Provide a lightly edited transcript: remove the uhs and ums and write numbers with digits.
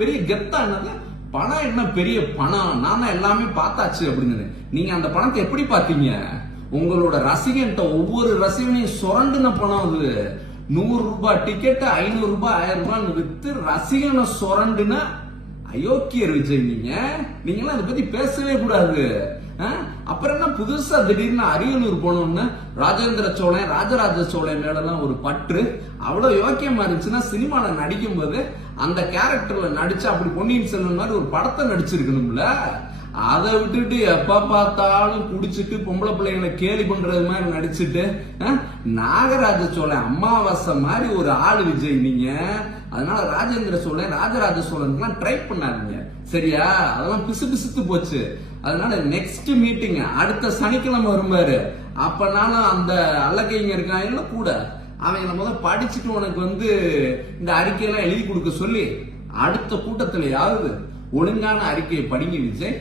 பெரிய கெத்தா என்னது பணம் என்ன பெரிய பணம், நான் தான் எல்லாமே பார்த்தாச்சு அப்படின்னு. நீங்க அந்த பணத்தை எப்படி பாத்தீங்க? உங்களோட ரசிகன்ட்ட ஒவ்வொரு ரசிகனையும் சுரண்டுன பணம் அது. 100 ரூபாய் டிக்கெட் 500 ரூபாய் 1000 ரூபாய் வித்து ரசிகனை சுரண்டுன அயோக்கியர் விஜய். நீங்களாம் அதை பத்தி பேசவே கூடாது. அப்புறம் என்ன புதுசா திடீர்னு அரியலூர் போனோம்னு ராஜேந்திர சோழன் ராஜராஜ சோழன் மேலாம் ஒரு பற்று அவ்வளவு யோக்கியமா இருந்துச்சுன்னா சினிமால நடிக்கும் போது அந்த கேரக்டர்ல நடிச்சு அப்படி பொன்னியின் செல்வன் மாதிரி ஒரு படத்தை நடிச்சிருக்கணும்ல. அதை விட்டுட்டு எப்ப பார்த்தாலும் குடிச்சிட்டு பொம்பளை பிள்ளைங்களை கேலி பண்றது மாதிரி நடிச்சுட்டு நாகராஜ சோழன் அமாவாசை மாதிரி ஒரு ஆளு விஜய் நீங்க. அதனால ராஜேந்திர சோழன் ராஜராஜ சோழனுக்குலாம் ட்ரை பண்ணாதீங்க சரியா? அதெல்லாம் பிசு பிசுத்து போச்சு. அதனால நெக்ஸ்ட் மீட்டிங் அடுத்த சனிக்கிழமை வரும்பாரு. அப்பனாலும் அந்த அல்லக்கைங்க இருக்காங்க கூட அவங்க முதல்ல படிச்சுட்டு உனக்கு இந்த அறிக்கையெல்லாம் எழுதி கொடுக்க சொல்லி அடுத்த கூட்டத்திலேயாவது ஒழுங்கான அறிக்கையை படிங்க விஜய்.